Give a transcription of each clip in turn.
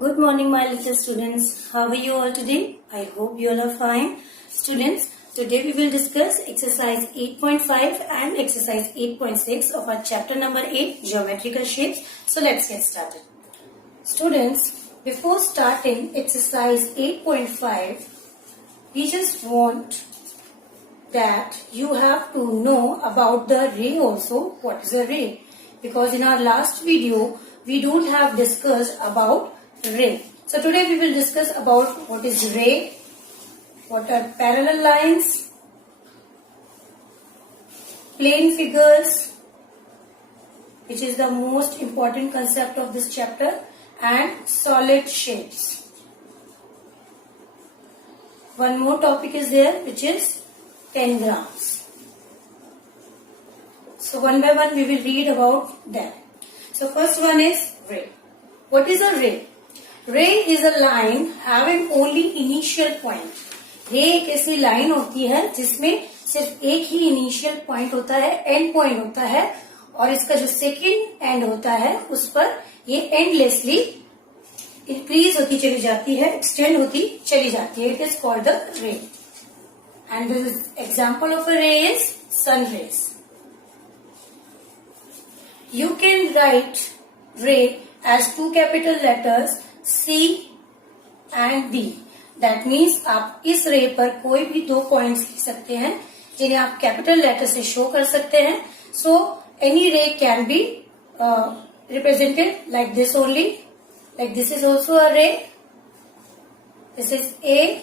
Good morning, my little students. How are you all today? I hope you all are fine. Students, today we will discuss exercise 8.5 and exercise 8.6 of our chapter number 8, geometrical shapes. So let's get started. Students, before starting exercise 8.5, we just want that you have to know about the ray also. What is a ray? Because in our last video, we don't have discussed about ray. So today we will discuss about what is ray, what are parallel lines, plane figures, which is the most important concept of this chapter, and solid shapes. One more topic is there, which is tangrams. So one by one we will read about them. So first one is ray. What is a ray? Ray is a line having only initial point. रे एक ऐसी line होती है जिसमें सिर्फ एक ही initial point होता है, एंड पॉइंट होता है, और इसका जो सेकेंड एंड होता है उस पर ये एंडलेसली इंक्रीज होती चली जाती है, एक्सटेंड होती चली जाती है. It is called the ray. And this example of a ray is sun rays. You can write ray as two capital letters C and D. That means आप इस रे पर कोई भी दो पॉइंट्स लिख सकते हैं जिन्हें आप कैपिटल लेटर से शो कर सकते हैं. So any ray can be represented like this only. Like this is also a ray. This is A,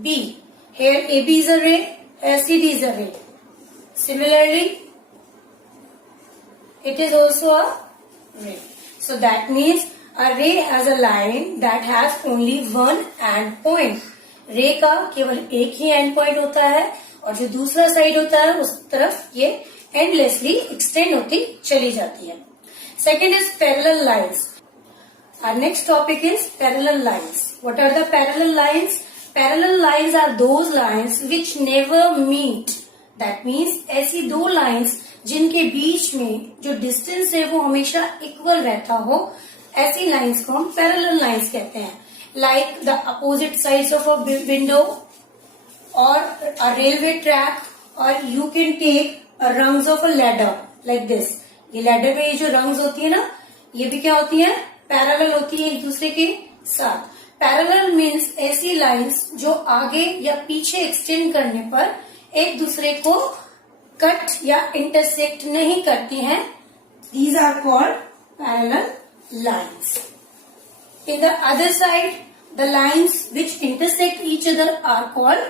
B. Here AB is a ray. Here CD is a ray. Similarly, it is also a ray. So that means a ray has a line that has only one end point. रे का केवल एक ही and point होता है और जो दूसरा side होता है उस तरफ ये एंडलेसली एक्सटेंड होती चली जाती है. Second is parallel lines. Our next topic is parallel lines. What are the parallel lines? Parallel lines are those lines which never meet. That means ऐसी दो lines जिनके बीच में जो डिस्टेंस है वो हमेशा इक्वल रहता हो, ऐसी लाइंस को हम पैरेलल लाइंस कहते हैं. Like the opposite sides of a window और अ रेलवे ट्रैक, और you can take rungs of a ladder like this. ये लैडर में ये जो रंग्स होती है ना, ये भी क्या होती है? पैरेलल होती है एक दूसरे के साथ. पैरेलल मीन्स ऐसी लाइंस जो आगे या पीछे एक्सटेंड करने पर एक दूसरे को कट या इंटरसेक्ट नहीं करती हैं. These are called parallel lines. In the other side, the lines which intersect each other are called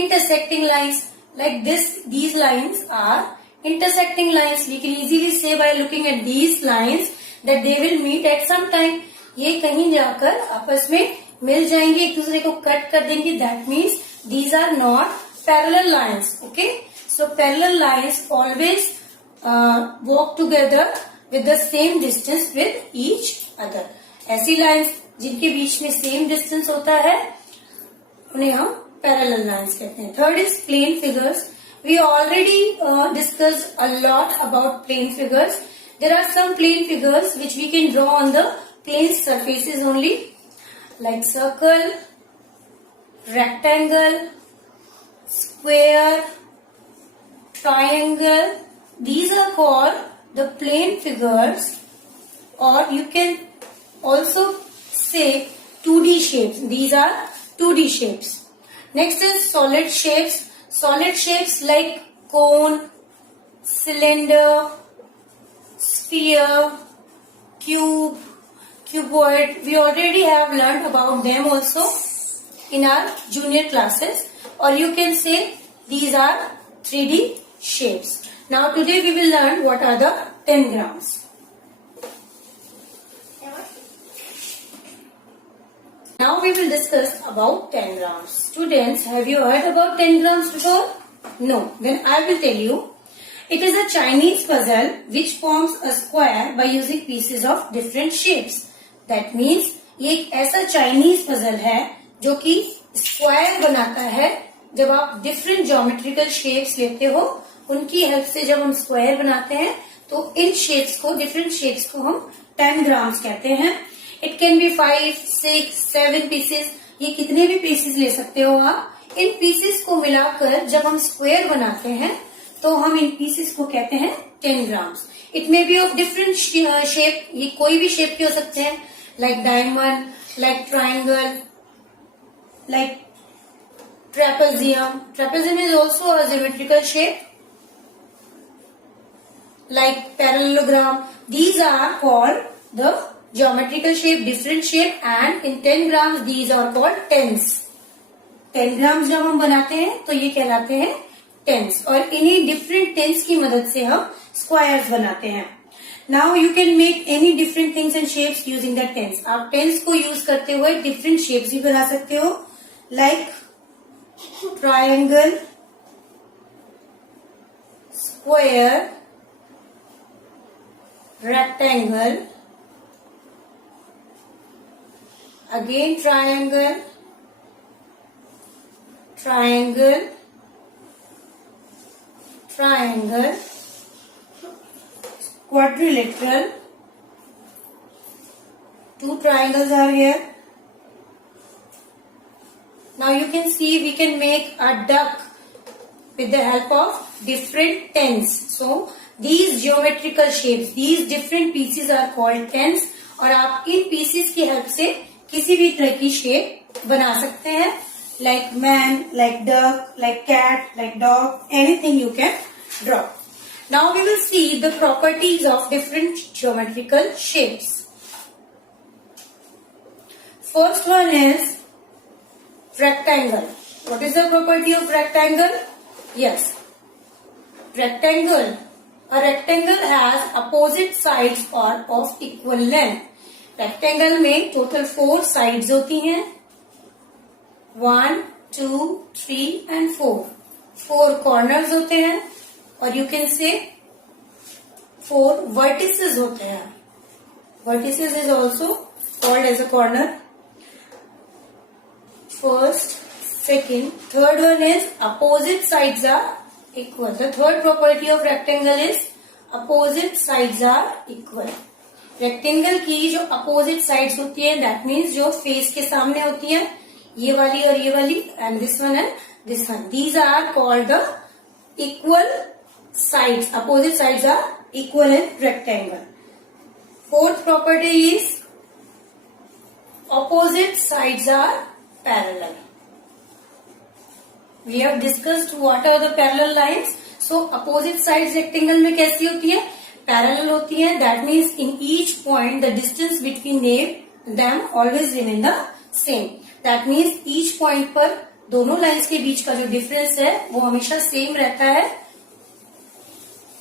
intersecting lines. Like this, these lines are intersecting lines. We can easily say by looking at these lines that they will meet at some time. ये कहीं जाकर आपस में मिल जाएंगे, एक दूसरे को cut कर देंगे. That means these are not parallel lines. Okay? So parallel lines always walk together with the same distance with each other. ऐसी lines जिनके बीच में same distance होता है उन्हें हम parallel lines कहते हैं. Third is plane figures. We already discussed a lot about plane figures. There are some plane figures which we can draw on the plane surfaces only, like circle, rectangle, square, triangle. These are called the plane figures, or you can also say 2D shapes. These are 2D shapes. Next is solid shapes. Solid shapes like cone, cylinder, sphere, cube, cuboid. We already have learned about them also in our junior classes, or you can say these are 3D shapes. Now today we will learn what are the tangrams. Now we will discuss about tangrams. Students, have you heard about tangrams before? No. Then I will tell you. It is a Chinese puzzle which forms a square by using pieces of different shapes. That means ये एक ऐसा Chinese puzzle है जो कि square बनाता है. जब आप डिफरेंट ज्योमेट्रिकल शेप्स लेते हो, उनकी हेल्प से जब हम स्क्वायर बनाते हैं तो इन शेप्स को, डिफरेंट शेप्स को हम tangrams कहते हैं. इट कैन बी 5, 6, 7 पीसेस, ये कितने भी पीसेस ले सकते हो आप। इन पीसेस को मिलाकर जब हम स्क्वायर बनाते हैं तो हम इन पीसेस को कहते हैं 10 grams. It may be of different shape, ये कोई भी शेप के हो सकते हैं, like diamond, like triangle, like trapezium. Trapezium is also a geometrical shape, like parallelogram. These are called the geometrical shape, different shape, and in 10 grams these are called tens. 10 grams जब हम बनाते हैं तो ये कहलाते हैं tens, और इन्हीं different tens की मदद से हम squares बनाते हैं. Now you can make any different things and shapes using the tens. आप tens को use करते हुए different shapes भी बना सकते हो, like triangle, square, rectangle, again triangle, triangle, triangle, quadrilateral. Two triangles are here. Now you can see we can make a duck with the help of different tens. So these geometrical shapes, these different pieces are called tens, और आप इन pieces की help से किसी भी तरह की shape बना सकते हैं, like man, like duck, like cat, like dog, anything you can draw. Now we will see the properties of different geometrical shapes. First one is rectangle. What is the property of rectangle? Yes, rectangle. A rectangle has opposite sides or of equal length. Rectangle में total 4 sides होती हैं, 1, 2, 3 and 4. 4 corners होते हैं, और you can say 4 vertices होते हैं. Vertices is also called as a corner. First, second, third one is opposite sides are equal. The third property of rectangle is opposite sides are equal. Rectangle की जो opposite sides होती है, that means जो face के सामने होती है, ये वाली और ये वाली, and this one and this one. These are called the equal sides. Opposite sides are equal in rectangle. Fourth property is opposite sides are parallel. We have discussed what are the parallel lines. So opposite sides rectangle में कैसी होती है? Parallel होती है. That means in each point the distance between them always remain the same. That means each point पर दोनों lines के बीच का जो difference है वो हमेशा same रहता है,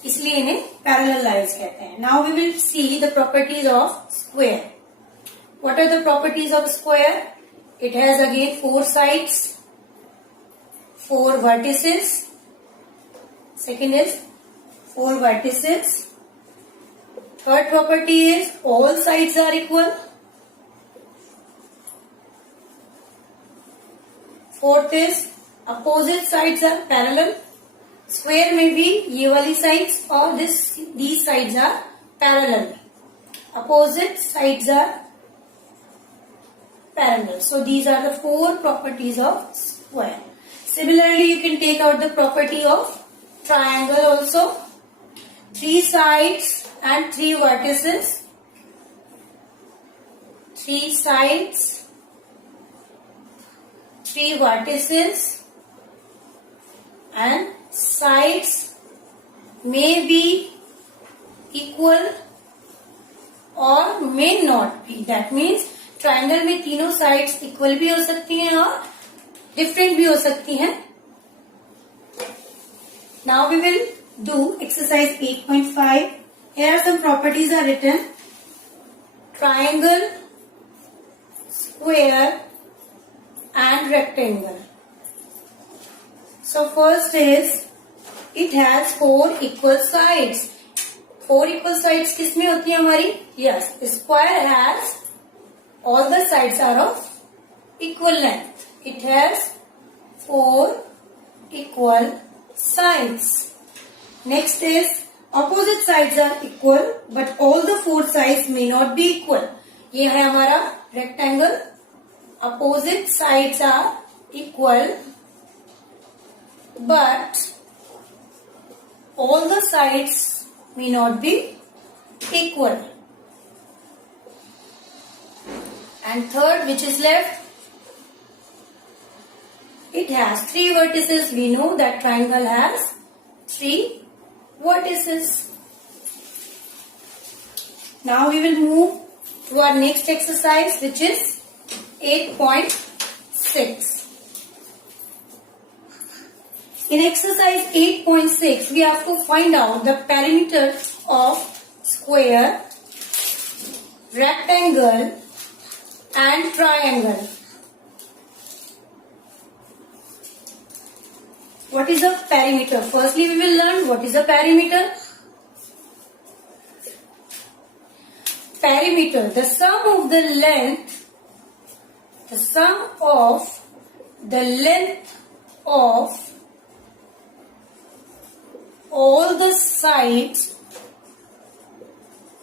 इसलिए इन्हें parallel lines कहते हैं. Now we will see the properties of square. What are the properties of square? It has again 4 sides, 4 vertices. Second is 4 vertices. Third property is all sides are equal. Fourth is opposite sides are parallel. Square may be ये वाली sides और these sides are parallel. Opposite sides are parallel. So these are the 4 properties of square. Similarly, you can take out the property of triangle also. 3 sides and 3 vertices. 3 sides, 3 vertices, and sides may be equal or may not be. That means triangle में तीनों sides equal भी हो सकती हैं और different भी हो सकती हैं. Now we will do exercise 8.5. Here are some properties are written. Triangle, square and rectangle. So first is it has 4 equal sides. 4 equal sides किसमें होती है हमारी? Yes, square has all the sides are of equal length. It has 4 equal sides. Next is opposite sides are equal but all the 4 sides may not be equal. ये है हमारा rectangle, opposite sides are equal but all the sides may not be equal. And third, which is left, it has 3 vertices. We know that triangle has 3 vertices. Now we will move to our next exercise, which is 8.6. In exercise 8.6, we have to find out the perimeter of square, rectangle and triangle. What is a perimeter? Firstly, we will learn what is a perimeter. Perimeter, the sum of the length of all the sides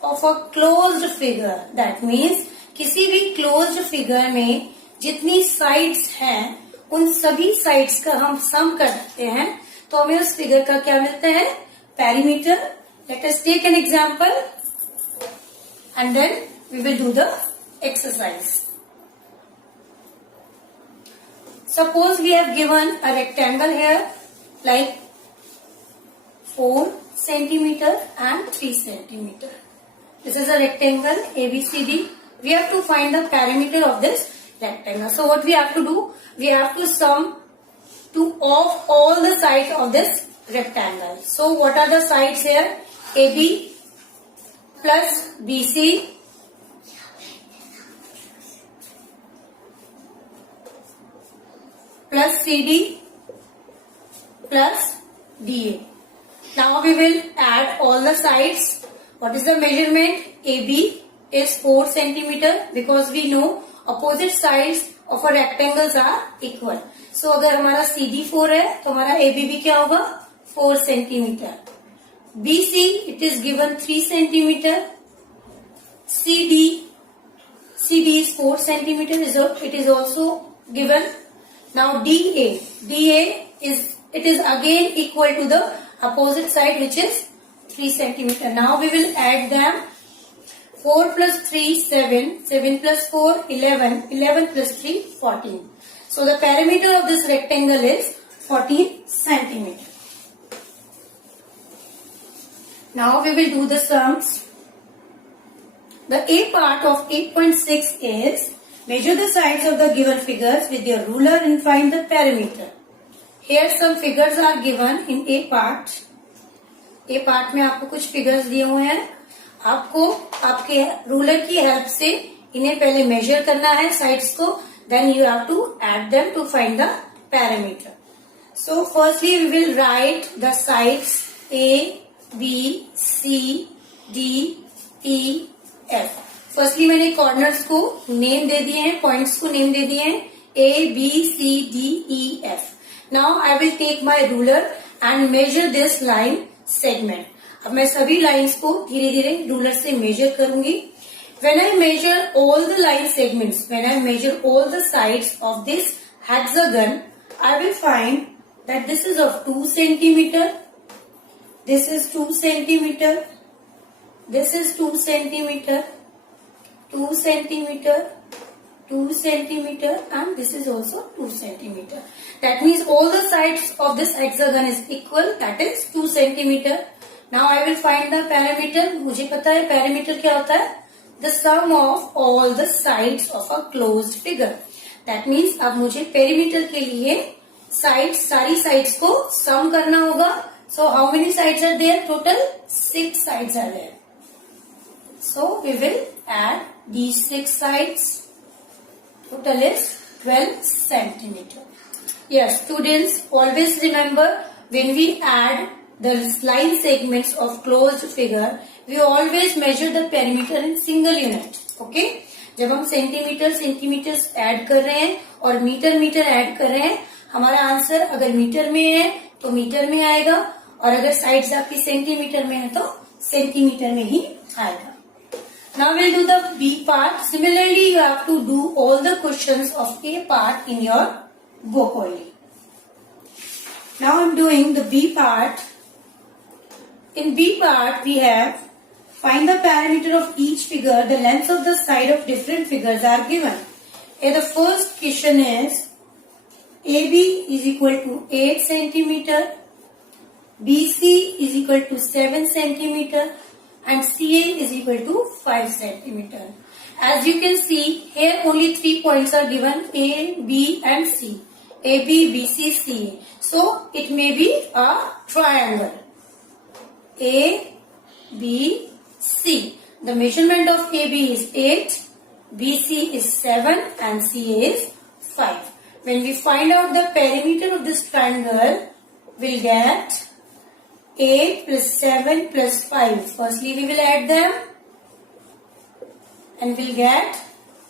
of a closed figure. That means किसी भी closed figure में जितनी sides हैं उन सभी sides का हम sum करते हैं तो हमें उस figure का क्या मिलता है? Perimeter. Let us take an example and then we will do the exercise. Suppose we have given a rectangle here like 4 centimeter and 3 centimeter. This is a rectangle ABCD. We have to find the perimeter of this rectangle. So what we have to do? We have to sum of all the sides of this rectangle. So what are the sides here? AB plus BC plus CD plus DA. Now we will add all the sides. What is the measurement? AB is 4 centimeter because we know opposite sides of a rectangles are equal. So अगर हमारा CD 4 है तो हमारा AB भी क्या होगा? 4 centimeter. BC it is given 3 centimeter. CD is 4 centimeter. It is also given. Now DA is again equal to the opposite side which is 3 centimeter. Now we will add them. 4 plus 3 7, 7 plus 4 11, 11 plus 3 14. So the perimeter of this rectangle is 14 centimeter. Now we will do the sums. The A part of 8.6 is measure the sides of the given figures with your ruler and find the perimeter. Here some figures are given in A part. A part में आपको कुछ figures दिए हुए हैं. आपको आपके ruler की help से इन्हें पहले measure करना है sides को. Then you have to add them to find the perimeter. So firstly we will write the sides A, B, C, D, E, F. Firstly मैंने corners को name दे दिए हैं, points को name दे दिए हैं A, B, C, D, E, F. Now I will take my ruler and measure this line segment. अब मैं सभी लाइन्स को धीरे धीरे रूलर से मेजर करूंगी. When I measure all the line segments, when I measure all the sides of this hexagon, I will find that this is of 2 centimeter, this is 2 centimeter, this is 2 centimeter, 2 centimeter, 2 centimeter and this is also 2 centimeter. That means all the sides of this hexagon is equal, that is 2 centimeter. Now I will find the perimeter. मुझे पता है perimeter क्या होता है? The sum of all the sides of a closed figure. That means अब मुझे perimeter के लिए sides, सारी sides को sum करना होगा. So how many sides are there? Total 6 sides are there. So we will add these 6 sides. Total is 12 centimeter. Yes, students, always remember when we add the line segments of closed figure, we always measure the perimeter in single unit. Okay? जब हम centimetre add कर रहे हैं और metre add कर रहे हैं, हमारा आंसर अगर मीटर में है तो मीटर में आएगा और अगर साइड्स आपकी सेंटीमीटर में है तो सेंटीमीटर में ही आएगा. Now we'll do the B part. Similarly, you have to do all the questions of A part in your book only. Now I'm doing the B part. In B part, we have find the parameter of each figure. The lengths of the side of different figures are given. Here the first question is AB is equal to 8 centimeter, BC is equal to 7 centimeter and CA is equal to 5 centimeter. As you can see, here only 3 points are given, A, B and C. A, B, B, C, C. So, it may be a triangle. A, B, C. The measurement of AB is 8, BC is 7 and CA is 5. When we find out the perimeter of this triangle, we'll get 8 plus 7 plus 5. Firstly, we will add them and we'll get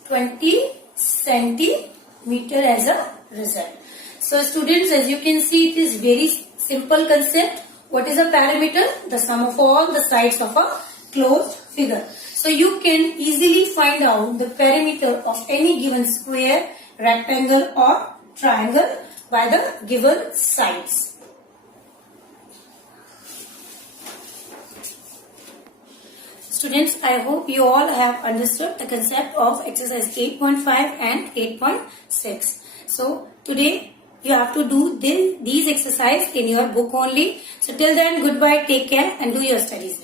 20 centimeter as a result. So students, as you can see, it is very simple concept. What is a parameter? The sum of all the sides of a closed figure. So you can easily find out the perimeter of any given square, rectangle or triangle by the given sides. Students, I hope you all have understood the concept of exercise 8.5 and 8.6. So today you have to do these exercises in your book only. So till then, goodbye, take care and do your studies.